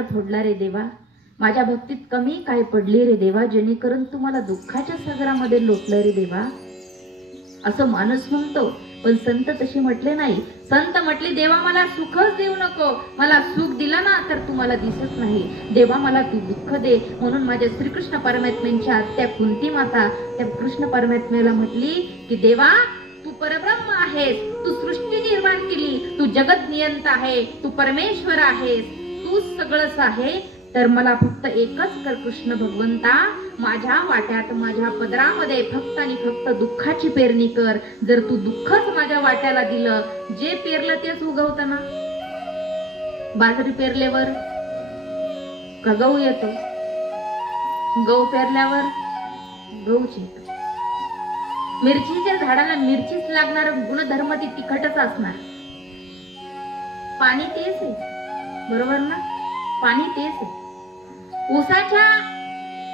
पात्र फोडला रे देवा, माझ्या भक्तीत कमी काय पडली रे देवा, जेणेकरून तू मला दुःखाच्या सागरामध्ये लोटलं रे देवा, असं माणूस म्हणतो. पण संत तशी म्हटले नाही. संत म्हटले, देवा मला सुखच देऊ नको, मला सुख दिलं ना तर तू मला दिसत नाही, देवा मला तू दुःख दे. म्हणून माझ्या श्रीकृष्ण परमात्म्यांच्या आत्या कुंती माता त्या कृष्ण परमात्म्याला म्हटली की देवा तू परब्रह्म आहेस, तू सृष्टी निर्माण केली, तू जगत नियंता आहे, तू परमेश्वर आहेस, तू सगळंच आहे, तर मला फक्त एकच कर कृष्ण भगवंता, माझ्या वाट्यात माझ्या पदरामध्ये फक्त आणि फक्त दुःखाची पेरणी कर. जर तू दुःखच माझ्या वाट्याला दिलं, जे पेरलं तेच उगवतं ना. बाजरी पेरल्यावर का गहू येतो, गहू पेरल्यावर गहूच येतो. मिरचीच्या झाडाला मिरचीच लागणार, गुणधर्म ती तिखटच असणार. पाणी तेच आहे, बरोबर ना, पाणी तेच आहे. ऊसाच्या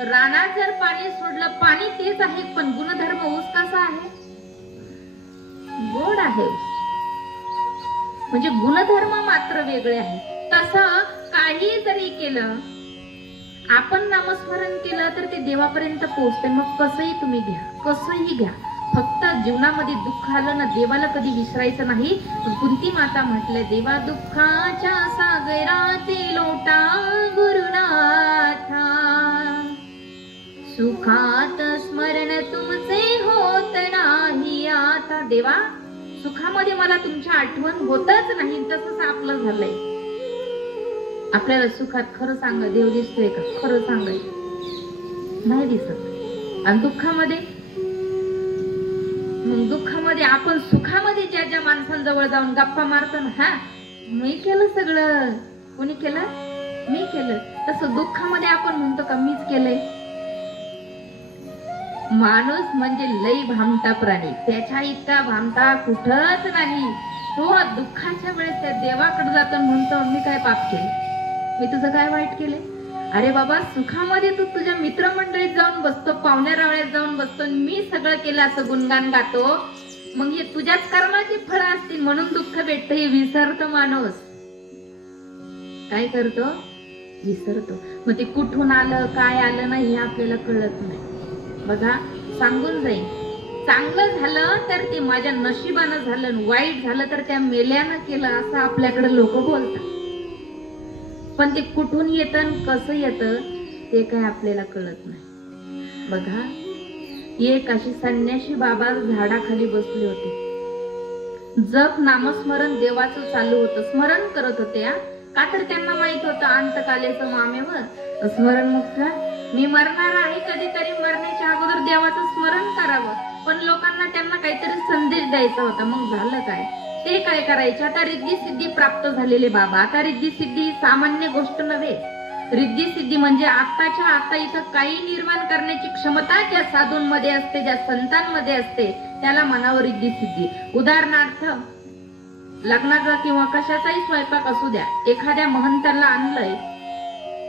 रानात जर पाणी सोडलं, पाणी तेच आहे, पण गुणधर्म ऊस कसा आहे, गोड आहे. म्हणजे गुणधर्म मात्र वेगळे आहे. तसं काही जरी केलं, आपण नामस्मरण केलं तर ते देवापर्यंत पोहोचते. मग कसंही तुम्ही घ्या, कसंही घ्या, फक्त जीवनामध्ये दुःख आलं ना, देवाला कधी विसरायचं नाही. कुंती माता म्हटले, देवा दुःखाच्या सागराती लोटा गुरुनाथा, सुखात स्मरण तुमचे होत नाही आता. देवा सुखामध्ये मला तुमची आठवण होतच नाही. तसंच आपलं झालंय. आपल्याला सुखात खरं सांगा, देव दिसतोय का, खरं सांगायचं नाही दिसत. आणि दुःखामध्ये, मग दुःखामध्ये आपण सुखामध्ये ज्या ज्या माणसांजवळ जाऊन गप्पा मारतो ना, हा मी केलं सगळं, कोणी केलं, मी केलं. तसं दुःखामध्ये आपण म्हणतो का मीच केलंय. माणूस म्हणजे लई भामटा प्राणी, त्याच्या इतका भामटा कुठंच नाही. तो दुःखाच्या वेळेस त्या देवाकडे जातो म्हणतो, मी काय पाप केले, मी तुझं काय वाईट केले. अरे बाबा, सुखामध्ये तू तुझ्या मित्रमंडळीत जाऊन बसतो, पाहुण्या रावळ्यात जाऊन बसतो, मी सगळं केलं असं गुणगान गातो. मग हे तुझ्याच कर्माची फळं असतील म्हणून दुःख भेटतं, हे विसरतो माणूस. काय करतो, विसरतो. मग ते कुठून आलं, काय आलं नाही हे आपल्याला कळत नाही. बघा, सांगून जाईल, चांगलं झालं तर ते माझ्या नशिबानं झालं, वाईट झालं तर त्या मेल्यानं केलं, असं आपल्याकडे लोक बोलतात. पण ते कुठून येतं, कसं येतं ते काय आपल्याला कळत नाही. बघा, एक अशी संन्याशी बाबा झाडाखाली बसले होते. जप नामस्मरण देवाचं चालू होतं, स्मरण करत होते. का तर त्यांना माहित होतं अंतकालेचं मामेवर स्मरण मुक्त, मी मरणार आहे, कधीतरी मरण्याच्या अगोदर देवाचं स्मरण करावं. पण लोकांना त्यांना काहीतरी संदेश द्यायचा होता. मग झालं काय, ते काय करायचे, आता रिद्धी सिद्धी प्राप्त झालेले बाबा. आता रिद्धी सिद्धी सामान्य गोष्ट नव्हे. रिद्धी सिद्धी म्हणजे आत्ताच्या आता इथं काही निर्माण करण्याची क्षमता ज्या साधूंमध्ये असते, ज्या संतांमध्ये असते, त्याला म्हणावं रिद्धी सिद्धी. उदाहरणार्थ, लग्नाचा किंवा कशाचाही स्वयंपाक असू द्या, एखाद्या महंताला आणलंय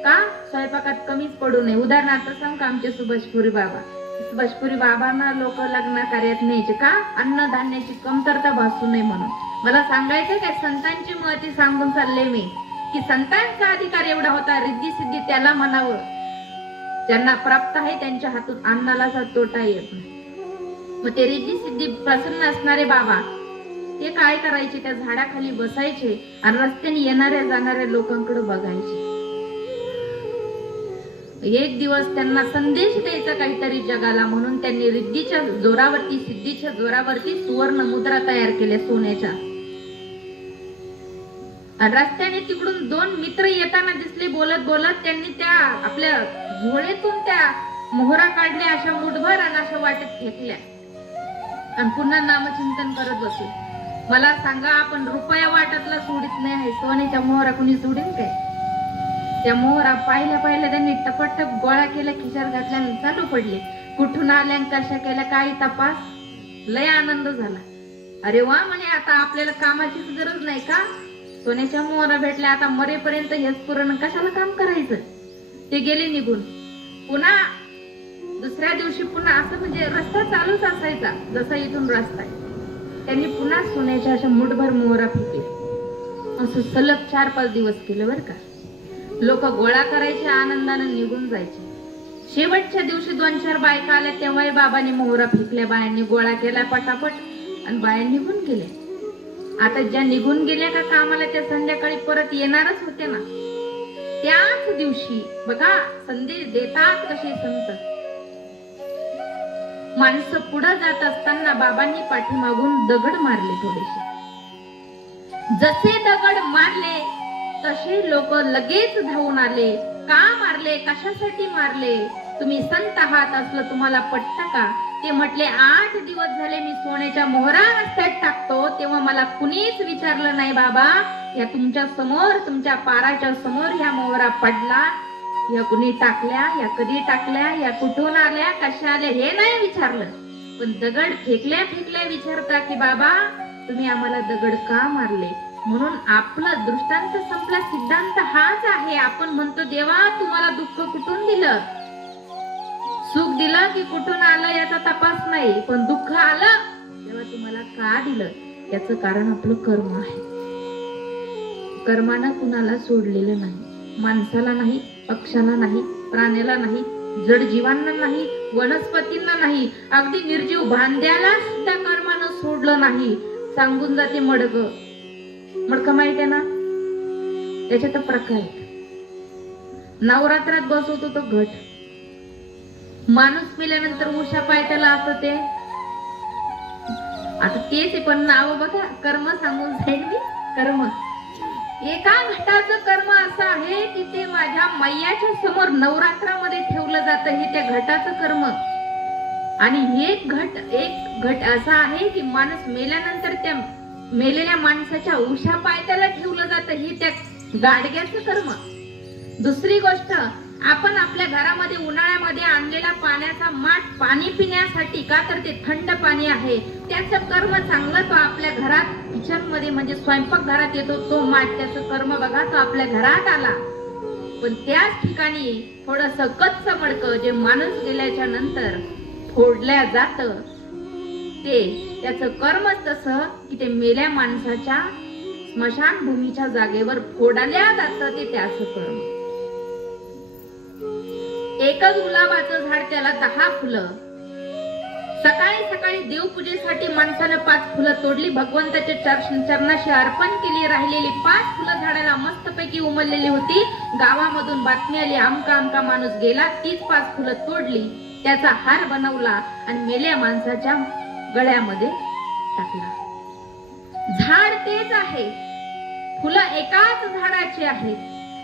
का स्वयंपाकात कमीच पडू नये. उदाहरणार्थ सांग का, आमचे सुभाषपुरी बाबा, सुभाषपुरी बाबांना लोक लग्न कार्यात न्यायचे का, अन्नधान्याची कमतरता भासू नये म्हणून. मला सांगायचं काय, संतांची महती सांगून चालले मी, की संतांचा अधिकार एवढा होता, रिद्धी सिद्धी त्याला म्हणावं ज्यांना प्राप्त आहे, त्यांच्या हातून अन्नाला तोटा येत नाही. मग ते रिद्धी सिद्धी प्रसन्न असणारे बाबा ते काय करायचे, त्या झाडाखाली बसायचे आणि रस्त्याने येणाऱ्या जाणाऱ्या लोकांकडे बघायचे. एक दिवस त्यांना संदेश द्यायचा काहीतरी जगाला, म्हणून त्यांनी रिद्धीच्या जोरावरती, सिद्धीच्या जोरावरती सुवर्ण मुद्रा तयार केल्या सोन्याच्या. रस्त्याने तिकडून दोन मित्र येताना दिसले, बोलत बोलत त्यांनी त्या आपल्या झोळेतून त्या मोहरा काढल्या, अशा मुठभर आणि अशा वाटत फेकल्या आणि पुन्हा नामचिंतन करत बसले. मला सांगा, आपण रुपया वाटतला सोडित नाही आहे, सोन्याच्या मोहरा कुणी सोडीन काय. त्या मोहरा पाहिल्या पाहिल्या त्यांनी टपटप गोळा केल्या, खिशात घातल्या, चालू पडले. कुठून आल्या, कशा केल्या, काही तपास. लय आनंद झाला. अरे वा, म्हणे आता आपल्याला कामाचीच गरज नाही का, सोन्याच्या मोहरा भेटल्या, आता मरेपर्यंत हेच पुरण, कशाला काम करायचं. ते गेले निघून. पुन्हा दुसऱ्या दिवशी पुन्हा असं म्हणजे रस्ता चालूच असायचा, जसा इथून रस्ता आहे. त्यांनी पुन्हा सोन्याच्या अशा मुठभर मोहरा फेकले. असं सलग 4-5 दिवस केलं बरं का. लोक गोळा करायचे, आनंदाने निघून जायचे. शेवटच्या दिवशी 2-4 बायका आल्या, तेव्हाही बाबांनी मोहरा फेकल्या, बायांनी गोळा केला पटापट आणि बाया निघून गेल्या. आता ज्या निघून गेल्या का कामाला त्या संध्याकाळी परत येणारच होते ना. त्याच दिवशी बघा संदेश देतात कसे संत. माणसं पुढे जात असताना बाबांनी पाठीमागून दगड मारले थोडेसे. जसे दगड मारले तसे लोक लगेच धावून आले. का मारले, कशासाठी मारले, तुम्ही संत आहात असलं तुम्हाला पटतं का? ते म्हटले 8 दिवस झाले मी सोन्याच्या मोहरा रस्त्यात टाकतो, तेव्हा मला कुणीच विचारलं नाही बाबा, या तुमच्या समोर, तुमच्या पाराच्या समोर ह्या मोहरा पडला, या कुणी टाकल्या, या कधी टाकल्या, या कुठून आल्या, कशा आल्या, हे नाही विचारलं. पण दगड फेकल्या फेकल्या विचारता की बाबा तुम्ही आम्हाला दगड का मारले. म्हणून आपला दृष्टांत संपला. सिद्धांत हाच आहे. आपण म्हणतो देवा तुम्हाला दुःख कुठून दिलं, सुख दिलं की कुठून आलं याचा तपास नाही, पण दुःख आलं तेव्हा तुम्हाला का दिलं याचं कारण आपलं कर्म आहे. कर्मानं कुणाला सोडलेलं नाही, माणसाला नाही, पक्षाला नाही, प्राण्याला नाही, जड जीवांना नाही, वनस्पतींना नाही, अगदी निर्जीव भांड्याला सुद्धा कर्मानं सोडलं नाही. सांगून जाते मडकं माहिती आहे ना, त्याच्यात प्रकार आहेत. नवरात्रात बसवतो तो घट, माणूस मेल्यानंतर उषा पायथ्याला असं ते आता तेच आहे, पण नाव बघा, कर्म सांगून जाईल मी. कर्म एका घटाचं कर्म असं आहे की ते माझ्या मैयाच्या समोर नवरात्रामध्ये ठेवलं जातं, हे त्या घटाचं कर्म. आणि एक घट असा आहे की माणूस मेल्यानंतर त्या मेलेल्या माणसाच्या उषा पायथ्याला ठेवलं जातं, हे त्या गाडग्याचं कर्म. दुसरी गोष्ट, आपण आपल्या घरामध्ये उन्हाळ्यामध्ये आणलेला पाण्याचा माठ पाणी पिण्यासाठी, का तर ते थंड पाणी आहे, त्याचं कर्म चांगलं. तो आपल्या घरात किचन मध्ये म्हणजे स्वयंपाक घरात येतो तो माठ, त्याचं कर्म बघा, तो आपल्या घरात आला. पण त्याच ठिकाणी थोडस कच्च मडकं जे माणूस गेल्याच्या नंतर फोडल्या जात, ते त्याचं कर्म तसं की ते मेल्या माणसाच्या स्मशानभूमीच्या जागेवर फोडल्या जातं, ते त्याचं कर्म. एकच गुलाबाचं झाड, त्याला 10 फुलं. सकाळी सकाळी देवपूजेसाठी माणसानं 5 फुलं तोडली, भगवंताच्या चरणाशी अर्पण केली, राहिलेली 5 फुलं झाडाला मस्तपैकी उमललेली होती. गावामधून बातमी आली आमका माणूस गेला, तीच 5 फुलं तोडली, त्याचा हार बनवला आणि मेल्या माणसाच्या गळ्यामध्ये टाकला. झाड तेच आहे, फुलं एकाच झाडाची आहेत,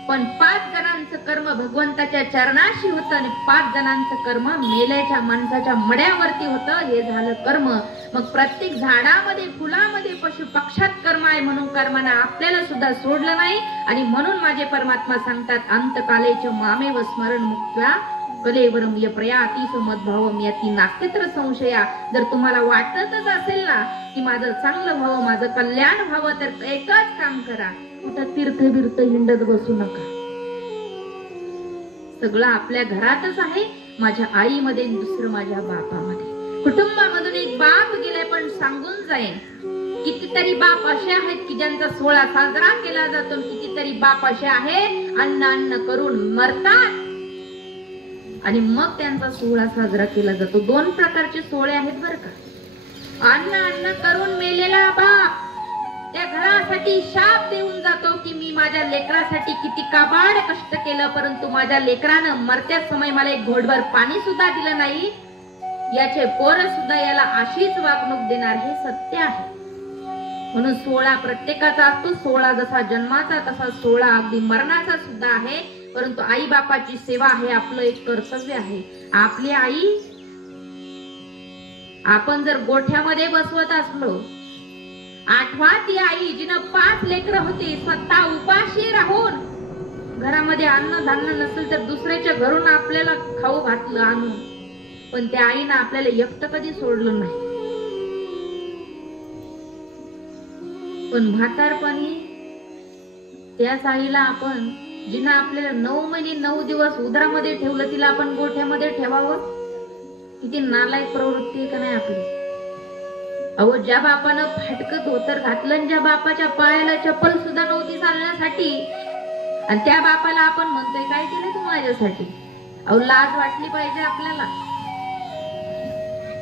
पण 5 जणांचं कर्म भगवंताच्या चरणाशी होतं आणि 5 जणांचं कर्म मेल्याच्या माणसाच्या मड्यावरती होतं. हे झालं कर्म. मग प्रत्येक झाडामध्ये, फुलामध्ये, पशु पक्षात कर्म आहे, म्हणून कर्मानं आपल्याला सुद्धा सोडलं नाही. आणि म्हणून माझे परमात्मा सांगतात, अंतकालेच मामेव स्मरण मुक्त्या कलेवरम य प्रयातीस मद्भावम यती नास्तित्र संशया. जर तुम्हाला वाटतच असेल ना की माझं चांगलं व्हावं, माझं कल्याण व्हावं, तर एकच काम करा, कुठं तीर्थ बिर्थ हिंडत बसू नका. सगळं आपल्या घरातच आहे, माझ्या आईमध्ये, दुसरं माझ्या बापामध्ये. कुटुंबामधून एक बाप गेले, पण सांगून जाईन, कितीतरी बाप असे आहेत की ज्यांचा सोहळा साजरा केला जातो, कितीतरी बाप असे आहेत अन्न करून मरतात आणि मग त्यांचा सोहळा साजरा केला जातो. 2 प्रकारचे सोहळे आहेत बरं का. अन्न करून मेलेला बाप त्या घरासाठी शाप देऊन जातो की मी माझ्या लेकरासाठी किती काबाड कष्ट केलं, परंतु माझ्या लेकरानं मरत्या समय मला एक घोटभर पाणी सुद्धा दिलं नाही, याचे पोरं सुद्धा याला अशीच वागणूक देणार, हे सत्य आहे. म्हणून सोहळा प्रत्येकाचा असतो. सोहळा जसा जन्माचा तसा सोहळा अगदी मरणाचा सुद्धा आहे. परंतु आई बापाची सेवा हे आपलं एक कर्तव्य आहे. आपली आई आपण जर गोठ्यामध्ये बसवत असलो, आठवा ती आई जिनं 5 लेकरं होती, स्वतः उपाशी राहून, घरामध्ये अन्न धान्य नसेल तर दुसऱ्याच्या घरून आपल्याला खाऊ घातलं आणून, पण त्या आईनं आपल्याला एकटं कधी सोडलं नाही. पण म्हातारपणी त्याच आईला आपण, जिनं आपल्याला 9 महिने 9 दिवस उदरामध्ये ठेवलं, तिला आपण गोठ्यामध्ये ठेवावं. किती नालायक प्रवृत्ती आहे का नाही आपली. अहो, ज्या बापानं फाटकं धोतर घातलं, ज्या बापाच्या पायाला चप्पल सुद्धा नव्हती चालण्यासाठी, आणि त्या बापाला आपण म्हणतोय काय केलं तू माझ्यासाठी. अहो लाज वाटली पाहिजे आपल्याला.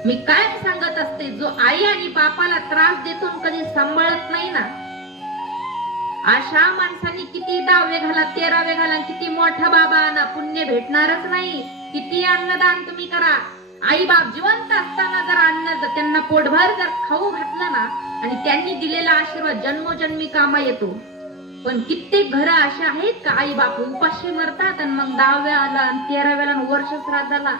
मी काय सांगत असते, जो आई आणि बापाला त्रास देतो कधी सांभाळत नाही ना, अशा माणसांनी किती 10वे घाला 13वे घाला, किती मोठा बाबा आणा, पुण्य भेटणारच नाही. किती अन्नदान तुम्ही करा, आई बाप जिवंत असताना जर अन्न त्यांना पोटभर जर खाऊ घातलं ना, आणि त्यांनी दिलेला आशीर्वाद जन्मोजन्मी कामा येतो. पण कित्येक घरं अशा आहेत का आई बाप उपाशी मरतात आणि मग 10व्याला आणि 13व्याला वर्ष श्राद्धाला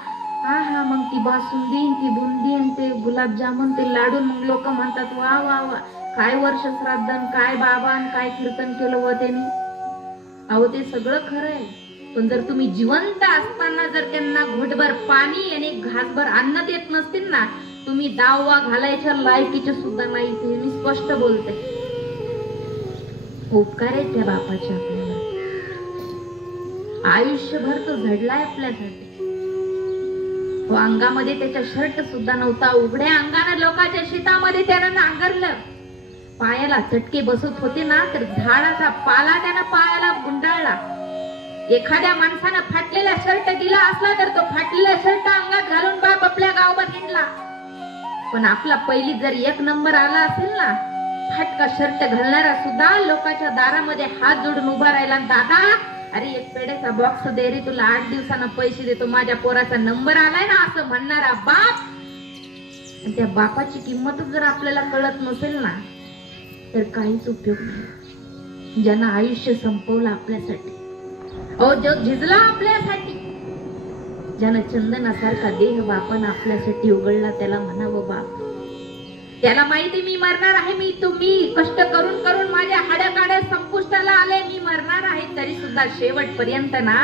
हा मग ती बासुंदी, ती बुंदी आणि ते गुलाबजामुन, ते लाडू, मग लोक म्हणतात वा वा वा काय वर्ष श्राद्ध, काय बाबा काय कीर्तन केलं व त्यांनी. अहो ते सगळं खरं आहे, पण जर तुम्ही जिवंत असताना जर त्यांना घोटभर पाणी आणि घासभर अन्न देत नसतील ना, तुम्ही दावा घालायच्या लायकीचे सुद्धा नाही. ते मी स्पष्ट बोलते. उपकार आहेत त्या बापाचे आपल्याला. आयुष्यभर तो झडलाय आपल्यासाठी. तो अंगामध्ये त्याच्या शर्ट सुद्धा नव्हता, उघड्या अंगाने लोकांच्या शेतामध्ये त्यानं नांगरलं. पायाला चटके बसत होते ना, तर झाडाचा पाला त्यानं पायाला गुंडाळला. एखाद्या माणसानं फाटलेला शर्ट दिला असला तर तो फाटलेला शर्ट अंगात घालून बाप आपल्या गावात हिंडला. पण आपला पहिली जर 1 नंबर आला असेल ना, फाटका शर्ट घालणारा सुद्धा लोकांच्या दारामध्ये हात जोडून उभा राहिला. दादा अरे 1 पेढ्याचा बॉक्स दे रे, तुला 8 दिवसांना पैसे देतो, माझ्या पोराचा नंबर आलाय ना, असं म्हणणारा बाप. आणि त्या बापाची किंमतच जर आपल्याला कळत नसेल ना, तर काहीच उपयोग नाही. ज्यांना आयुष्य संपवलं आपल्यासाठी, अहो जग झिजला आपल्यासाठी, ज्यानं चंदनासारखा देह बापानं आपल्यासाठी उघडला, त्याला म्हणावं बाप. त्याला माहिती मी मरणार आहे, तुम्ही कष्ट करून करून माझ्या हाड्याकाड्या संपुष्टाला आले, मी मरणार आहे, तरी सुद्धा शेवटपर्यंत ना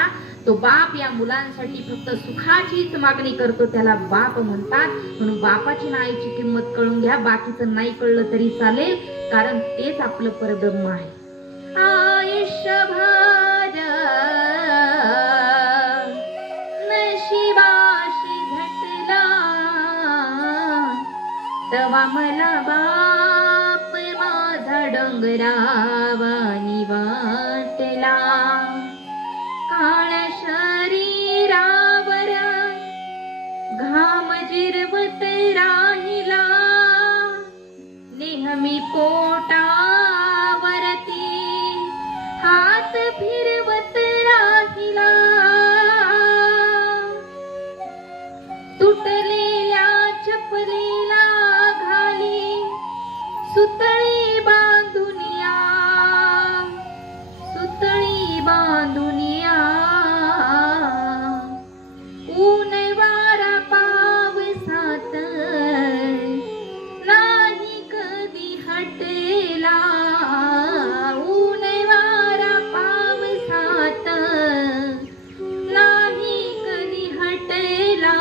तो बाप या मुलांसाठी फक्त सुखाचीच मागणी करतो. त्याला बाप म्हणतात. म्हणून बापाची ना आईची किंमत कळून घ्या. बाकीचं नाही कळलं तरी चालेल, कारण तेच आपलं परब्रह्म आहे. आयुष्यभर नशिबाशी घटला तवा मला बाप माझा डोंगरावानी वाटला. काळ शरीरावर घाम जिरवत राहिला, नेहमी पोटावरती हात फिरवत राहिला. तुटलेल्या चपलीला घाली सुतळी बांधुनिया, सुतळी बांधुनिया. ऊन वारा पावसात नाही कधी हटला, ऊन वारा पावसात नाही कधी हटला.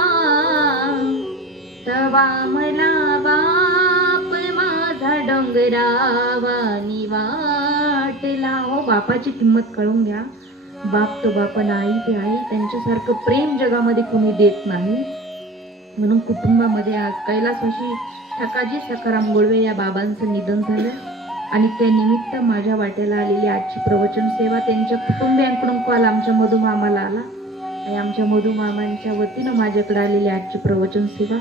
तवा मला बाप माझा डोंगरावानी वाटला. हो बापाची किंमत कळून घ्या. बाप तो बाप, आई ते आई. त्यांच्यासारखं प्रेम जगामध्ये कोणी देत नाही. म्हणून कुटुंबामध्ये आज कैलासवासी ठकाजी सखाराम गोळवे या बाबांचं निधन झालं, आणि त्या निमित्त माझ्या वाट्याला आलेली आजची प्रवचन सेवा त्यांच्या कुटुंबियांकडून कॉल आमच्या मधुमामाला आला, आणि आमच्या मधुमामांच्या वतीनं माझ्याकडे आलेली आजची प्रवचन सेवा